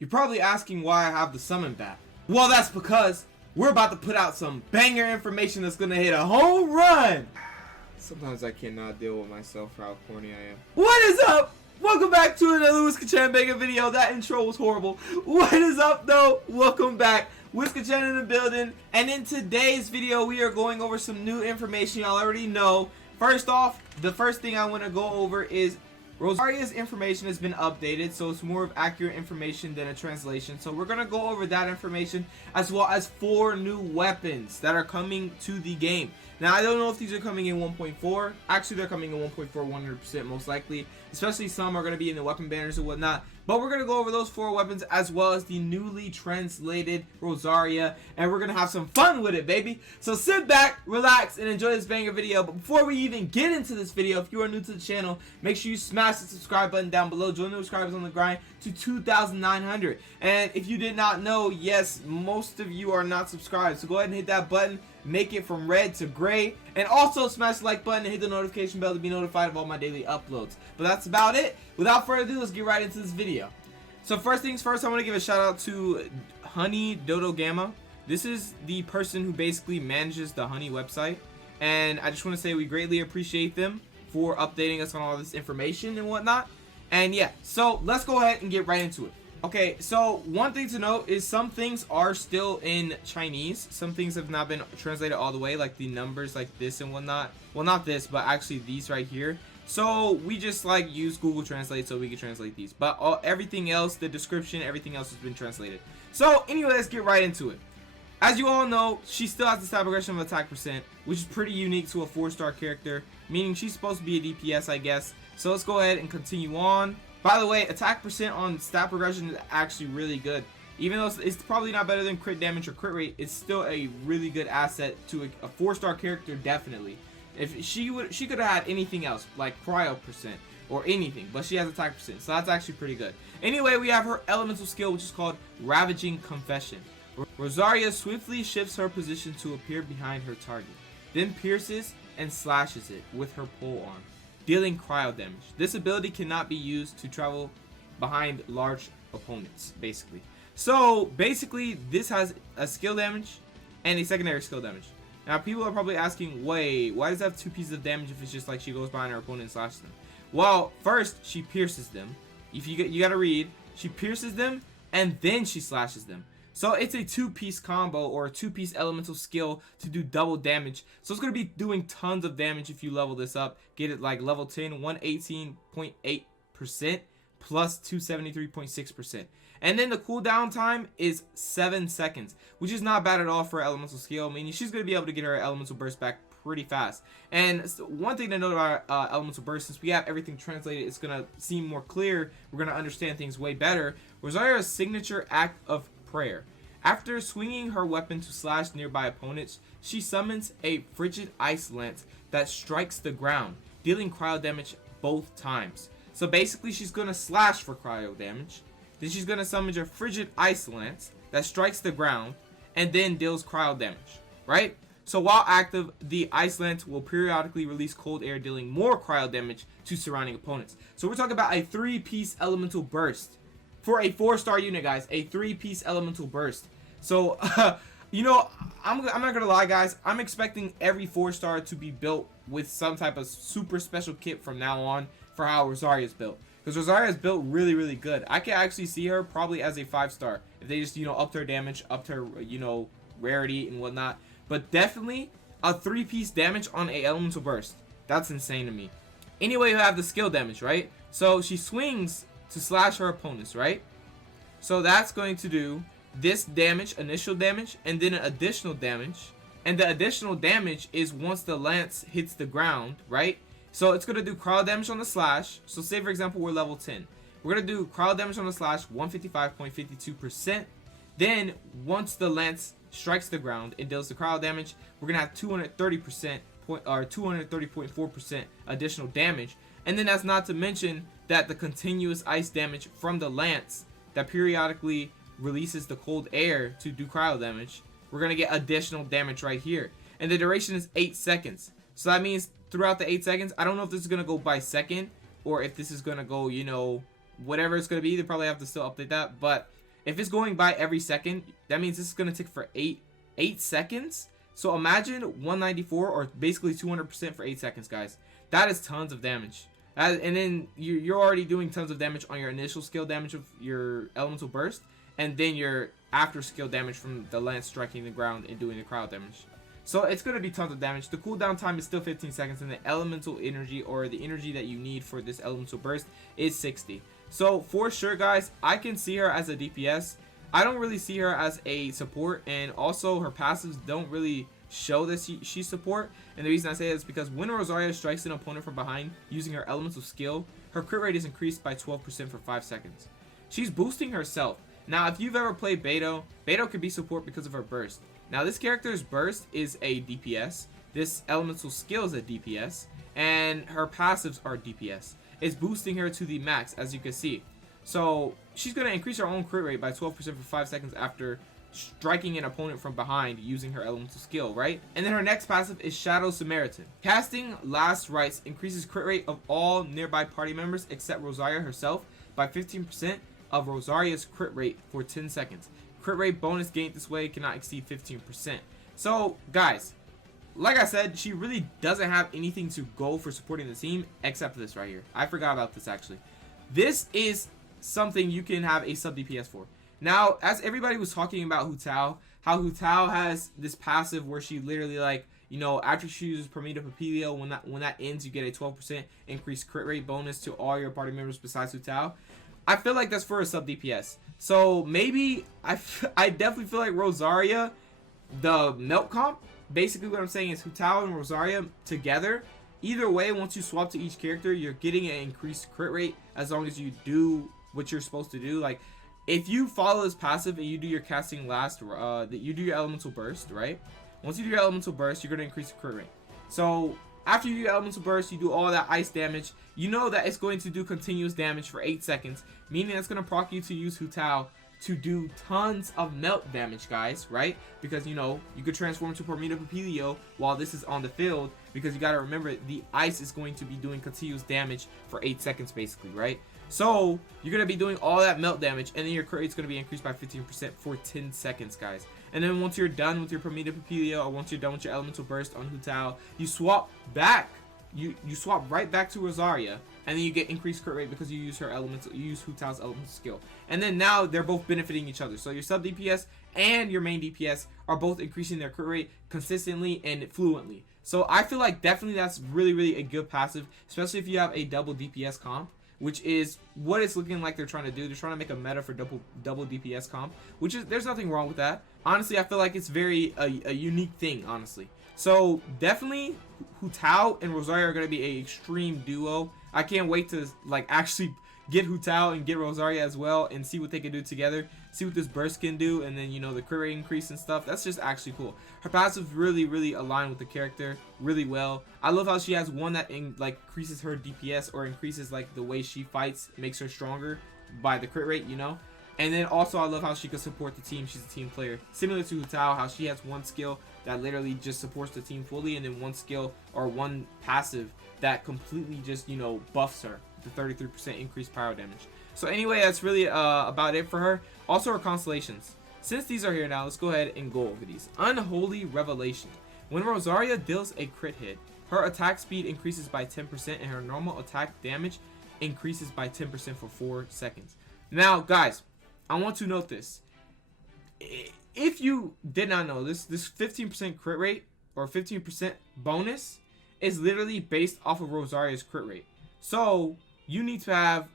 You're probably asking why I have the summon back. Well, that's because we're about to put out some banger information that's gonna hit a home run. Sometimes I cannot deal with myself for how corny I am. What is up? Welcome back to another Whisker-chan banger video. That intro was horrible. What is up though? Welcome back. Whisker-chan in the building. And in today's video, we are going over some new information y'all already know. First off, the first thing I want to go over is Rosaria's information has been updated, so it's more of accurate information than a translation. So we're going to go over that information, as well as 4 new weapons that are coming to the game. Now, I don't know if these are coming in 1.4. Actually, they're coming in 1.4 100% most likely. Especially some are going to be in the weapon banners and whatnot. But we're going to go over those 4 weapons, as well as the newly translated Rosaria. And we're going to have some fun with it, baby. So sit back, relax, and enjoy this banger video. But before we even get into this video, if you are new to the channel, make sure you smash the subscribe button down below. Join the subscribers on the grind to 2,900. And if you did not know, yes, most of you are not subscribed. So go ahead and hit that button. Make it from red to gray, and also smash the like button and hit the notification bell to be notified of all my daily uploads. But that's about it. Without further ado, let's get right into this video. So first things first, I want to give a shout out to Honey Dodo Gamma. This is the person who basically manages the Honey website, and I just want to say we greatly appreciate them for updating us on all this information and whatnot. And yeah, so let's go ahead and get right into it. Okay, so one thing to note is some things are still in Chinese. Some things have not been translated all the way, like the numbers like this and whatnot. Well, not this, but actually these right here. So we just like use Google Translate so we can translate these. But everything else, the description, everything else has been translated. So anyway, let's get right into it. As you all know, she still has the stab aggression of attack percent, which is pretty unique to a 4-star character, meaning she's supposed to be a DPS, I guess. So let's go ahead and continue on. By the way, attack percent on stat progression is actually really good. Even though it's probably not better than crit damage or crit rate, it's still a really good asset to a 4-star character, definitely. If she could have had anything else, like cryo percent or anything, but she has attack percent, so that's actually pretty good. Anyway, we have her elemental skill, which is called Ravaging Confession. Rosaria swiftly shifts her position to appear behind her target, then pierces and slashes it with her pole arm, dealing cryo damage. This ability cannot be used to travel behind large opponents, basically. So basically this has a skill damage and a secondary skill damage. Now people are probably asking, wait, why does it have 2 pieces of damage if it's just like she goes behind her opponent and slashes them? Well, first she pierces them. If you gotta read, she pierces them and then she slashes them. So it's a 2-piece combo, or a 2-piece elemental skill to do double damage. So it's going to be doing tons of damage if you level this up. Get it like level 10, 118.8% plus 273.6%. And then the cooldown time is 7 seconds, which is not bad at all for elemental skill, meaning she's going to be able to get her elemental burst back pretty fast. And one thing to note about elemental burst, since we have everything translated, it's going to seem more clear. We're going to understand things way better. Rosaria's signature act of prayer. After swinging her weapon to slash nearby opponents, she summons a frigid ice lance that strikes the ground, dealing cryo damage both times. So basically she's going to slash for cryo damage, then she's going to summon a frigid ice lance that strikes the ground and then deals cryo damage, right? So while active, the ice lance will periodically release cold air, dealing more cryo damage to surrounding opponents. So we're talking about a 3-piece elemental burst. For a 4-star unit, guys, a 3-piece elemental burst. So, you know, I'm not gonna lie, guys. I'm expecting every 4-star to be built with some type of super special kit from now on for how Rosaria is built. Because Rosaria is built really, really good. I can actually see her probably as a 5-star if they just, you know, upped her damage, upped her, you know, rarity and whatnot. But definitely a 3-piece damage on a elemental burst. That's insane to me. Anyway, you have the skill damage, right? So she swings to slash her opponents, right? So that's going to do this damage, initial damage, and then an additional damage. And the additional damage is once the lance hits the ground, right? So it's going to do cryo damage on the slash. So say, for example, we're level 10. We're going to do cryo damage on the slash, 155.52%. Then once the lance strikes the ground and deals the cryo damage, we're going to have 230.4% additional damage. And then that's not to mention that the continuous ice damage from the lance that periodically releases the cold air to do cryo damage, we're going to get additional damage right here. And the duration is 8 seconds. So that means throughout the 8 seconds, I don't know if this is going to go by second or if this is going to go, you know, whatever it's going to be. They probably have to still update that. But If it's going by every second, that means this is going to tick for 8 seconds. So imagine 194 or basically 200% for 8 seconds, guys. That is tons of damage. And then you're already doing tons of damage on your initial skill damage of your elemental burst, and then your after skill damage from the lance striking the ground and doing the crowd damage. So it's going to be tons of damage. The cooldown time is still 15 seconds, and the elemental energy, or the energy that you need for this elemental burst, is 60. So for sure, guys, I can see her as a DPS. I don't really see her as a support, and also her passives don't really show that she's support. And the reason I say that is because when Rosaria strikes an opponent from behind using her elemental skill, her crit rate is increased by 12% for 5 seconds. She's boosting herself. Now, if you've ever played Beto, Beto could be support because of her burst. Now, this character's burst is a DPS, this elemental skill is a DPS, and her passives are DPS. It's boosting her to the max, as you can see. So she's going to increase her own crit rate by 12% for 5 seconds after striking an opponent from behind using her elemental skill, right? And then her next passive is Shadow Samaritan. Casting Last Rites increases crit rate of all nearby party members except Rosaria herself by 15% of Rosaria's crit rate for 10 seconds. Crit rate bonus gained this way cannot exceed 15%. So guys, like I said, she really doesn't have anything to go for supporting the team except this right here. I forgot about this actually. This is something you can have a sub DPS for. Now, as everybody was talking about Hu Tao, how Hu Tao has this passive where she literally, like, you know, after she uses Permita Papilio, when that ends, you get a 12% increased crit rate bonus to all your party members besides Hu Tao. I feel like that's for a sub DPS. So maybe I definitely feel like Rosaria, the melt comp, basically what I'm saying is Hu Tao and Rosaria together. Either way, once you swap to each character, you're getting an increased crit rate as long as you do what you're supposed to do. Like, if you follow this passive and you do your casting last, you do your elemental burst, right? Once you do your elemental burst, you're going to increase the crit rate. So after you do your elemental burst, you do all that ice damage. You know that it's going to do continuous damage for 8 seconds, meaning it's going to proc you to use Hu Tao to do tons of melt damage, guys, right? Because, you know, you could transform to Permita Papilio while this is on the field, because you got to remember the ice is going to be doing continuous damage for 8 seconds basically, right? So you're going to be doing all that melt damage, and then your crit rate is going to be increased by 15% for 10 seconds, guys. And then once you're done with your Permita Papilio, or once you're done with your elemental burst on Hu Tao, you swap back. You swap right back to Rosaria, and then you get increased crit rate because you use her elemental, you use Hu Tao's elemental skill. And then now they're both benefiting each other. So your sub DPS and your main DPS are both increasing their crit rate consistently and fluently. So I feel like definitely that's really a good passive, especially if you have a double DPS comp, which is what it's looking like they're trying to do. They're trying to make a meta for double DPS comp, which is, there's nothing wrong with that. Honestly, I feel like it's very a unique thing, honestly. So definitely Hu Tao and Rosaria are going to be a extreme duo. I can't wait to like actually get Hu Tao and get Rosaria as well and see what they can do together. See what this burst can do, and then, you know, the crit rate increase and stuff. That's just actually cool. Her passive really align with the character really well. I love how she has one that increases her DPS, or increases like the way she fights, makes her stronger by the crit rate, you know. And then also I love how she can support the team. She's a team player, similar to Hu Tao, how she has one skill that literally just supports the team fully, and then one skill or one passive that completely just, you know, buffs her with the 33% increased pyro damage. So anyway, that's really about it for her. Also her constellations. Since these are here now, let's go ahead and go over these. Unholy Revelation. When Rosaria deals a crit hit, her attack speed increases by 10% and her normal attack damage increases by 10% for 4 seconds. Now, guys, I want to note this. If you did not know this 15% crit rate or 15% bonus is literally based off of Rosaria's crit rate. So you need to have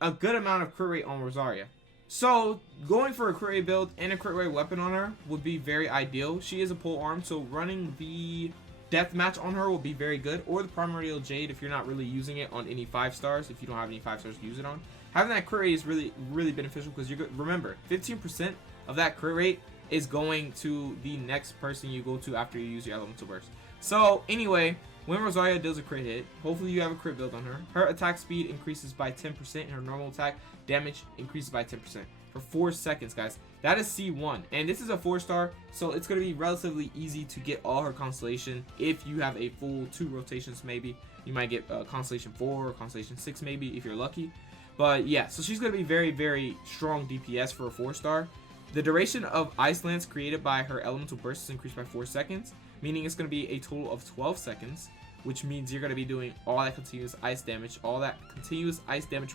a good amount of crit rate on Rosaria. So going for a crit rate build and a crit rate weapon on her would be very ideal. She is a pole arm, so running the death match on her will be very good, or the primordial jade if you're not really using it on any 5 stars. If you don't have any 5 stars to use it on, having that crit rate is really beneficial, because you're remember 15% of that crit rate is going to the next person you go to after you use your elemental burst. So anyway, when Rosaria does a crit hit, hopefully you have a crit build on her. Her attack speed increases by 10% and her normal attack damage increases by 10% for 4 seconds, guys. That is C1, and this is a 4-star, so it's going to be relatively easy to get all her constellation. If you have a full 2 rotations, maybe you might get Constellation 4 or Constellation 6 maybe if you're lucky. But yeah, so she's going to be very, very strong DPS for a 4-star. The duration of Ice Lance created by her elemental burst is increased by 4 seconds, meaning it's going to be a total of 12 seconds, which means you're going to be doing all that continuous ice damage,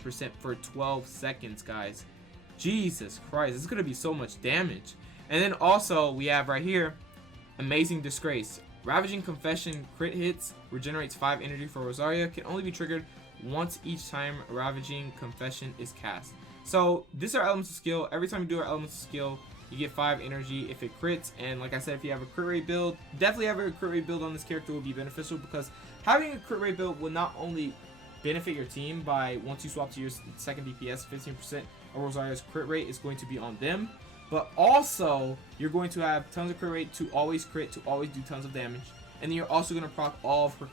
percent for 12 seconds, guys. Jesus Christ, this is going to be so much damage. And then also, we have right here, Amazing Disgrace. Ravaging Confession crit hits, regenerates 5 energy for Rosaria, can only be triggered once each time Ravaging Confession is cast. So, this is our elemental skill. Every time you do our elemental skill, you get 5 energy if it crits. And like I said, if you have a crit rate build, definitely having a crit rate build on this character will be beneficial, because having a crit rate build will not only benefit your team by, once you swap to your second DPS, 15% of Rosaria's crit rate is going to be on them, but also you're going to have tons of crit rate to always crit, to always do tons of damage. And then you're also going to proc all of her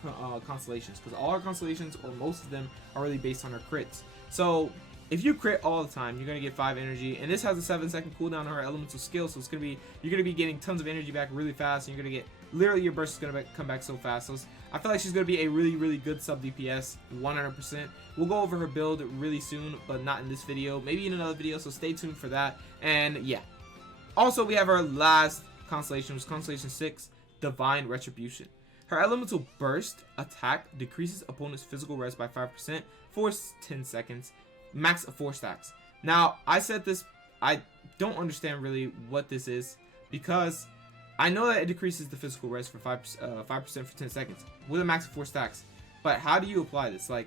constellations, because all her constellations, or most of them, are really based on her crits. So if you crit all the time, you're going to get 5 energy, and this has a 7-second cooldown on her elemental skill, so it's going to be, you're going to be getting tons of energy back really fast, and you're going to get, literally your burst is going to come back so fast. So I feel like she's going to be a really, really good sub DPS, 100%. We'll go over her build really soon, but not in this video, maybe in another video, so stay tuned for that. And yeah, also we have our last constellation, which is Constellation 6, Divine Retribution. Her elemental burst attack decreases opponent's physical res by 5% for 10 seconds, max of 4 stacks. Now, I said this, I don't understand really what this is, because I know that it decreases the physical res for 5% for 10 seconds with a max of 4 stacks. But how do you apply this? Like,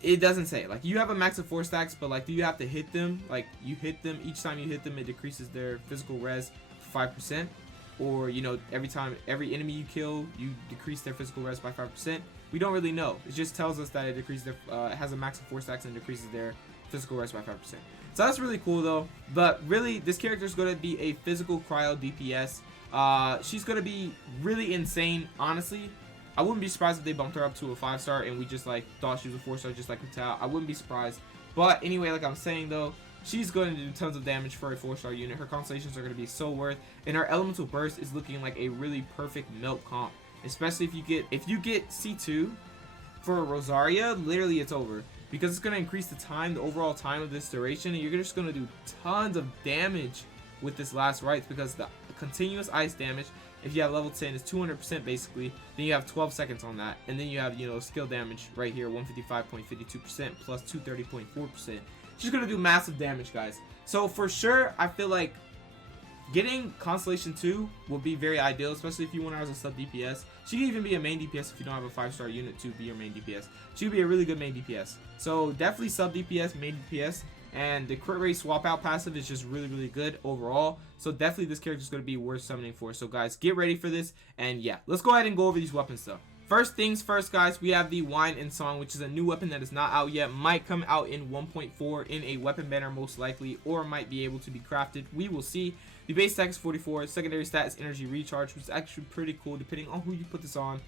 it doesn't say. Like, you have a max of 4 stacks, but like, do you have to hit them? Like, you hit them, each time you hit them, it decreases their physical res for 5%. Or, you know, every enemy you kill, you decrease their physical res by 5%. We don't really know. It just tells us that it decreases their, it has a max of 4 stacks and decreases their physical res by 5%. So that's really cool though. But really, this character is going to be a physical cryo DPS. She's going to be really insane, honestly. I wouldn't be surprised if they bumped her up to a 5-star and we just like thought she was a 4-star just like with Tao. I wouldn't be surprised. But anyway, like I'm saying though, she's going to do tons of damage for a 4-star unit. Her constellations are going to be so worth, and her elemental burst is looking like a really perfect melt comp. Especially if you get C2 for Rosaria, literally it's over, because it's going to increase the overall time of this duration, and you're just going to do tons of damage with this last rites, because the continuous ice damage, if you have level 10, is 200% basically. Then you have 12 seconds on that, and then you have, you know, skill damage right here, 155.52% plus 230.4%. She's gonna do massive damage, guys. So for sure, I feel like getting Constellation 2 will be very ideal, especially if you want her as a sub DPS. She can even be a main DPS if you don't have a 5-star unit to be your main DPS. She would be a really good main DPS. So definitely sub DPS, main DPS, and the crit rate swap out passive is just really, really good overall. So definitely this character is going to be worth summoning for. So guys, get ready for this. And yeah, let's go ahead and go over these weapons though. First things first, guys, we have the Wine and Song, which is a new weapon that is not out yet. Might come out in 1.4 in a weapon banner most likely, or might be able to be crafted. We will see. The base stat is 44. Secondary stat is energy recharge, which is actually pretty cool depending on who you put this on.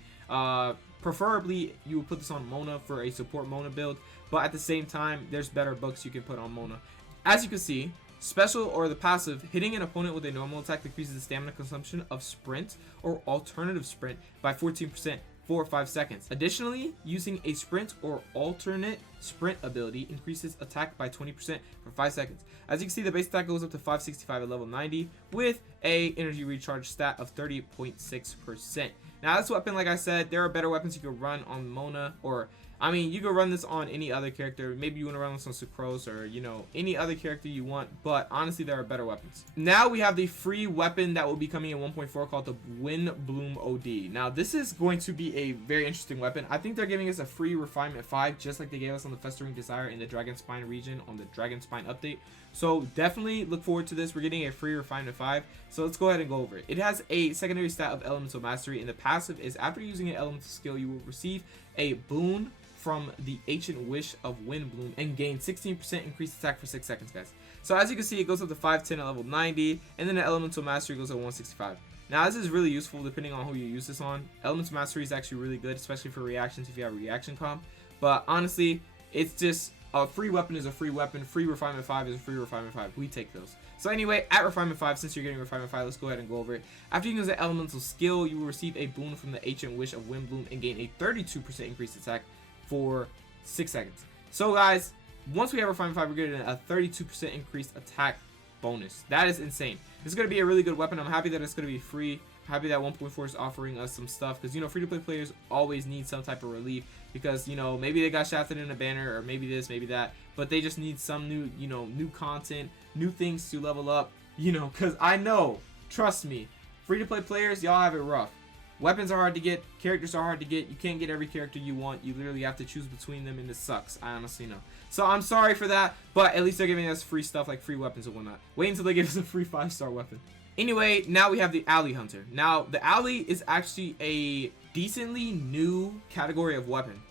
Preferably, you would put this on Mona for a support Mona build, but at the same time, there's better books you can put on Mona. As you can see, special or the passive, hitting an opponent with a normal attack decreases the stamina consumption of sprint or alternative sprint by 14%. for 5 seconds. Additionally, using a sprint or alternate sprint ability increases attack by 20% for 5 seconds. As you can see, the base attack goes up to 565 at level 90 with a energy recharge stat of 30.6%. Now this weapon, like I said, there are better weapons you can run on Mona, or I mean, you can run this on any other character. Maybe you want to run this on Sucrose or, you know, any other character you want. But honestly, there are better weapons. Now we have the free weapon that will be coming in 1.4 called the Wind Bloom OD. Now this is going to be a very interesting weapon. I think they're giving us a free Refinement 5, just like they gave us on the Festering Desire in the Dragon Spine region on the Dragon Spine update. So definitely look forward to this. We're getting a free Refinement 5. So let's go ahead and go over it. It has a secondary stat of Elemental Mastery, and the passive is after using an Elemental skill, you will receive a boon from the Ancient Wish of Windbloom and gain 16% increased attack for 6 seconds, guys. So as you can see, it goes up to 510 at level 90, and then the Elemental Mastery goes to 165. Now this is really useful depending on who you use this on. Elemental Mastery is actually really good, especially for reactions if you have a reaction comp. But honestly, it's just a free weapon is a free weapon. Free Refinement 5 is a free Refinement 5. We take those. So anyway, at Refinement 5, since you're getting Refinement 5, let's go ahead and go over it. After you use the Elemental skill, you will receive a boon from the Ancient Wish of Windbloom and gain a 32% increased attack for 6 seconds. So guys, once we have Refinement 5, we're getting a 32% increased attack bonus. That is insane. This is going to be a really good weapon. I'm happy that it's going to be free. I'm happy that 1.4 is offering us some stuff, because, you know, free-to-play players always need some type of relief, because, you know, maybe they got shafted in a banner, or maybe this, maybe that, but they just need some new, you know, new content, new things to level up, you know, because I know, trust me, free-to-play players, y'all have it rough. Weapons are hard to get, characters are hard to get, you can't get every character you want, you literally have to choose between them, and it sucks, I honestly know. So I'm sorry for that, but at least they're giving us free stuff like free weapons and whatnot. Wait until they give us a free 5-star weapon. Anyway, now we have the Alley Hunter. Now, the Alley is actually a decently new category of weapon.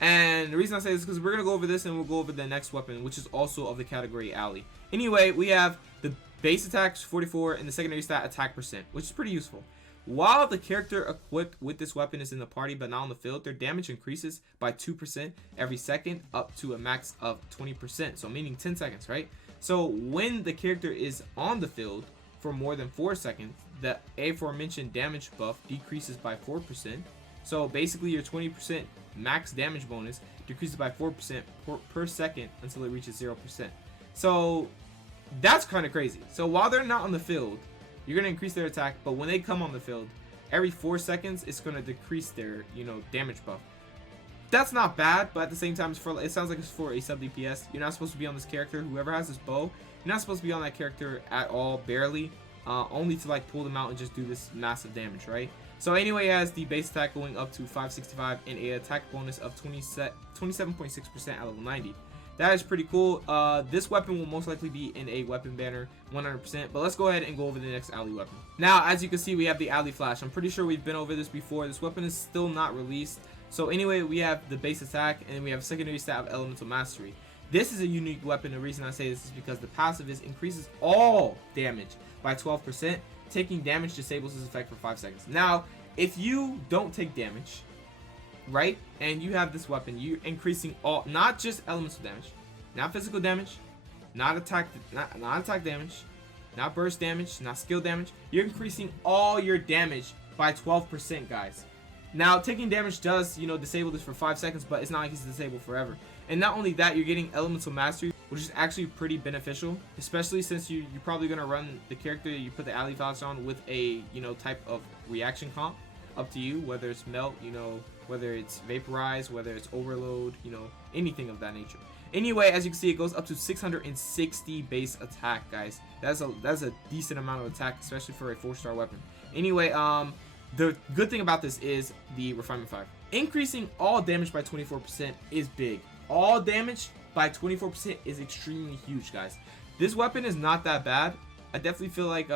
And the reason I say this is because we're going to go over this and we'll go over the next weapon, which is also of the category Alley. Anyway, we have the base attack 44 and the secondary stat attack percent, which is pretty useful. While the character equipped with this weapon is in the party but not on the field, their damage increases by 2% every second up to a max of 20%. So meaning 10 seconds, right? So when the character is on the field for more than 4 seconds, the aforementioned damage buff decreases by 4%. So basically your 20% max damage bonus decreases by 4% per second until it reaches 0%. So that's kind of crazy. So while they're not on the field, you're going to increase their attack, but when they come on the field, every 4 seconds it's going to decrease their, you know, damage buff. That's not bad, but at the same time, it sounds like it's for a sub DPS. You're not supposed to be on this character. Whoever has this bow, you're not supposed to be on that character at all, barely, only to like pull them out and just do this massive damage, right? So anyway, it has the base attack going up to 565 and a attack bonus of 27.6% at level 90. That is pretty cool. This weapon will most likely be in a weapon banner 100%, but let's go ahead and go over the next Alley weapon. Now, as you can see, we have the Alley Flash. I'm pretty sure we've been over this before. This weapon is still not released. So anyway, we have the base attack, and then we have a secondary stat of Elemental Mastery. This is a unique weapon. The reason I say this is because the passive increases all damage by 12%. Taking damage disables this effect for 5 seconds. Now, if you don't take damage, right, and you have this weapon, you're increasing all, not just elemental damage, not physical damage, not attack damage, not burst damage, not skill damage. You're increasing all your damage by 12%, guys. Now, taking damage does, you know, disable this for 5 seconds, but it's not like it's disabled forever. And not only that, you're getting Elemental Mastery, which is actually pretty beneficial, especially since you're probably going to run the character you put the Alley Flash on with a, you know, type of reaction comp. Up to you, whether it's Melt, you know, whether it's Vaporize, whether it's Overload, you know, anything of that nature. Anyway, as you can see, it goes up to 660 base attack, guys. That's a decent amount of attack, especially for a 4-star weapon. Anyway, the good thing about this is the Refinement 5. Increasing all damage by 24% is big. All damage by 24% is extremely huge, guys. This weapon is not that bad. I definitely feel like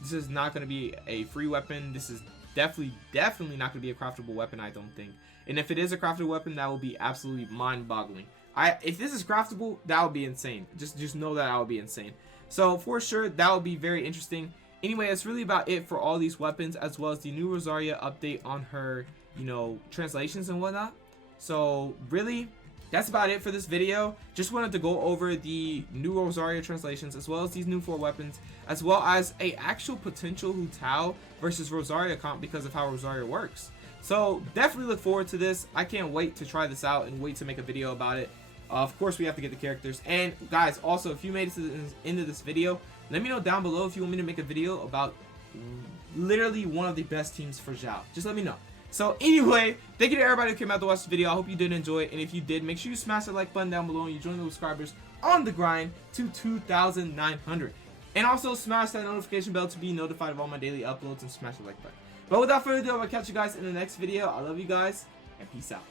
this is not going to be a free weapon. This is definitely not going to be a craftable weapon, I don't think. And if it is a craftable weapon, that will be absolutely mind-boggling. If this is craftable, that would be insane. Just know that would be insane. So for sure, that would be very interesting. Anyway, that's really about it for all these weapons, as well as the new Rosaria update on her, you know, translations and whatnot. So really, that's about it for this video. Just wanted to go over the new Rosaria translations, as well as these new 4 weapons, as well as a actual potential Hu Tao versus Rosaria comp because of how Rosaria works. So definitely look forward to this. I can't wait to try this out and wait to make a video about it. Of course, we have to get the characters. And guys, also, if you made it to the end of this video, let me know down below if you want me to make a video about literally one of the best teams for Zhao. Just let me know. So anyway, thank you to everybody who came out to watch the video. I hope you did enjoy it. And if you did, make sure you smash the like button down below and you join the subscribers on the grind to 2,900. And also smash that notification bell to be notified of all my daily uploads and smash the like button. But without further ado, I'm going to catch you guys in the next video. I love you guys and peace out.